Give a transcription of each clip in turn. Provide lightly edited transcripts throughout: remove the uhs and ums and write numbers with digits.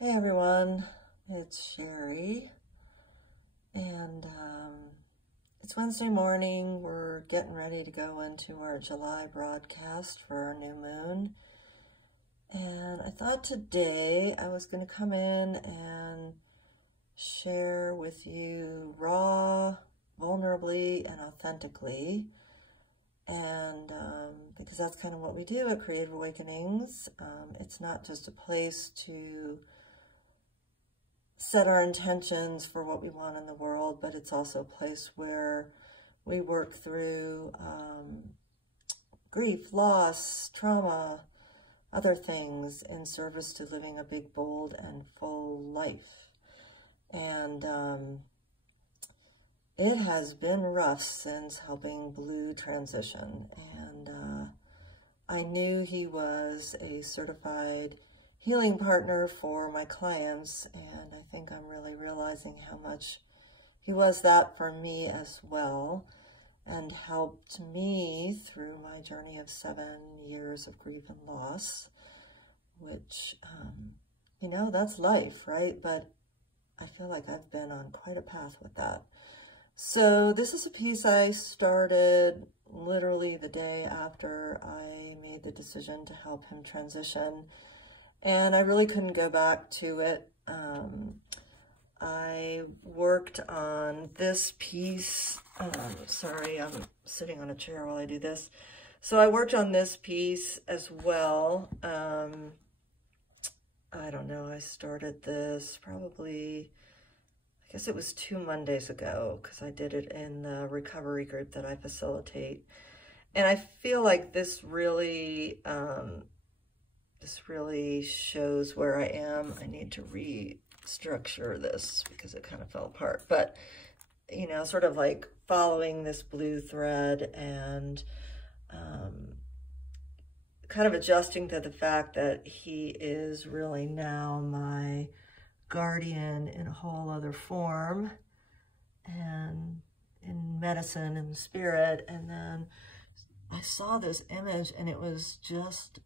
Hey everyone, it's Sherry, and it's Wednesday morning. We're getting ready to go into our July broadcast for our new moon, and I thought today I was going to come in and share with you raw, vulnerably, and authentically, and because that's kind of what we do at Creative Awakenings. It's not just a place to set our intentions for what we want in the world, but it's also a place where we work through grief, loss, trauma, other things in service to living a big, bold, and full life. And it has been rough since helping Blue transition. And I knew he was a certified healing partner for my clients, and I think I'm really realizing how much he was that for me as well, and helped me through my journey of 7 years of grief and loss, which, you know, that's life, right? But I feel like I've been on quite a path with that. So this is a piece I started literally the day after I made the decision to help him transition. And I really couldn't go back to it. I worked on this piece. Sorry, I'm sitting on a chair while I do this. So I worked on this piece as well. I don't know, I started this probably, I guess it was 2 Mondays ago, because I did it in the recovery group that I facilitate. And I feel like this really shows where I am. I need to restructure this because it kind of fell apart. But, you know, sort of like following this blue thread and kind of adjusting to the fact that he is really now my guardian in a whole other form and in medicine and spirit. And then I saw this image and it was just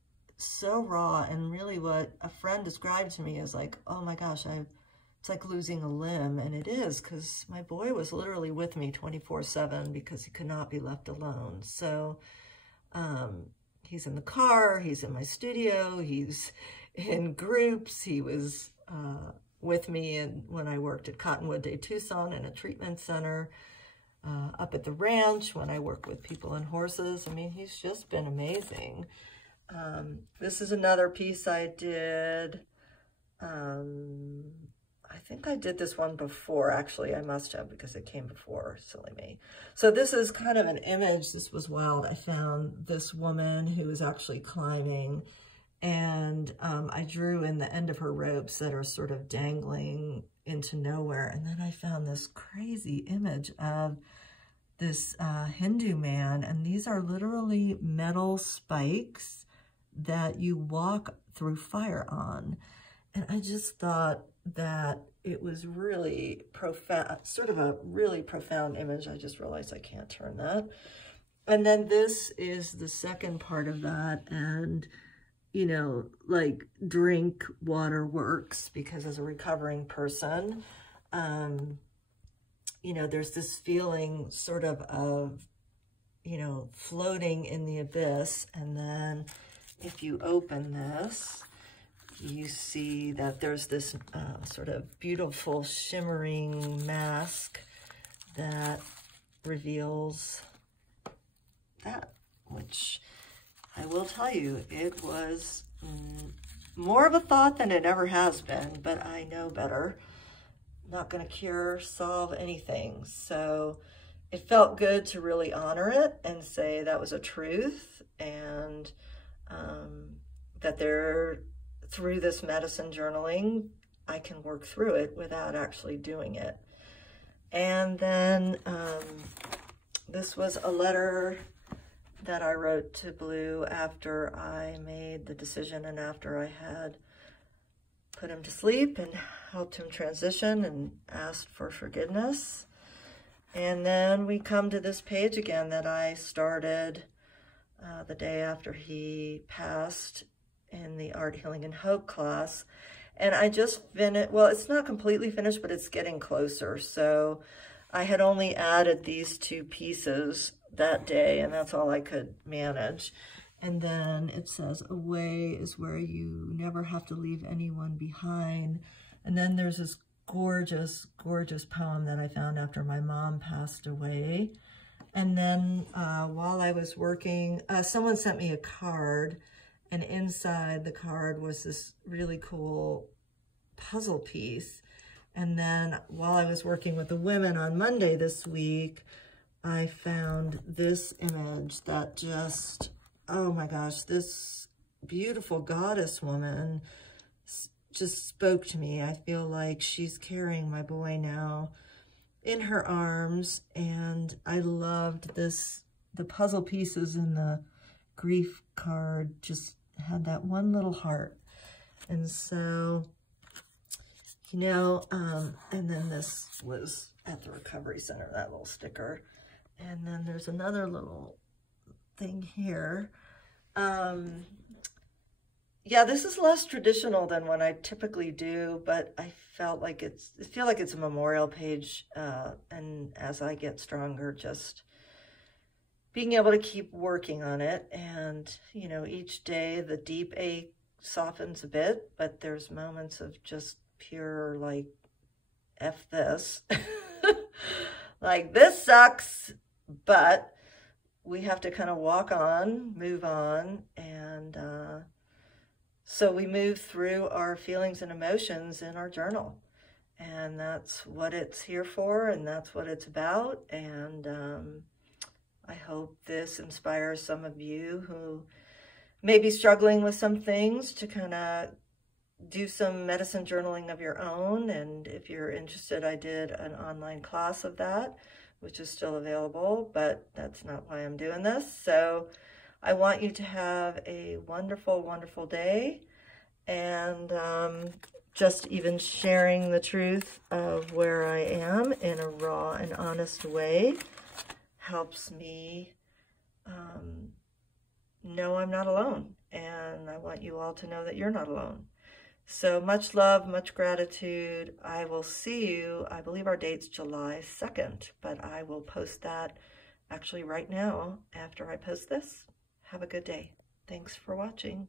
so raw, and really what a friend described to me is like, oh my gosh, it's like losing a limb. And it is, because my boy was literally with me 24/7 because he could not be left alone. So he's in the car, he's in my studio, he's in groups, he was with me when I worked at Cottonwood Day Tucson in a treatment center, up at the ranch when I work with people and horses. I mean, he's just been amazing. This is another piece I did. I think I did this one before. Actually, I must have, because it came before. Silly me. So this is kind of an image. This was wild. I found this woman who was actually climbing, and I drew in the end of her ropes that are sort of dangling into nowhere. And then I found this crazy image of this Hindu man, and these are literally metal spikes that you walk through fire on. And I just thought that it was really profound, sort of a really profound image. I just realized I can't turn that. And then this is the second part of that. And, you know, like drink water works, because as a recovering person, you know, there's this feeling sort of, you know, floating in the abyss. And then if you open this, you see that there's this sort of beautiful shimmering mask that reveals that, which I will tell you, it was more of a thought than it ever has been, but I know better. Not going to cure, solve anything. So it felt good to really honor it and say that was a truth, and that through this medicine journaling, I can work through it without actually doing it. And then this was a letter that I wrote to Blue after I made the decision and after I had put him to sleep and helped him transition and asked for forgiveness. And then we come to this page again that I started the day after he passed in the Art, Healing, and Hope class. And I just finished, well, it's not completely finished, but it's getting closer. So I had only added these 2 pieces that day, and that's all I could manage. And then it says, away is where you never have to leave anyone behind. And then there's this gorgeous, gorgeous poem that I found after my mom passed away. And then while I was working, someone sent me a card, and inside the card was this really cool puzzle piece. And then while I was working with the women on Monday this week, I found this image that just, oh my gosh, this beautiful goddess woman just spoke to me. I feel like she's carrying my boy now in her arms, and I loved this. The puzzle pieces in the grief card just had that one little heart. And so, you know, and then this was at the Recovery Center, that little sticker. And then there's another little thing here. Yeah, this is less traditional than what I typically do, but I felt like I feel like it's a memorial page, and as I get stronger, just being able to keep working on it. And, you know, each day the deep ache softens a bit, but there's moments of just pure, like, F this. Like, this sucks, but we have to kind of walk on, move on, and so we move through our feelings and emotions in our journal. And that's what it's here for, and that's what it's about. And I hope this inspires some of you who may be struggling with some things to kind of do some medicine journaling of your own. And if you're interested, I did an online class of that, which is still available, but that's not why I'm doing this. So I want you to have a wonderful, wonderful day. And just even sharing the truth of where I am in a raw and honest way helps me know I'm not alone. And I want you all to know that you're not alone. So much love, much gratitude. I will see you. I believe our date's July 2nd, but I will post that actually right now after I post this. Have a good day. Thanks for watching.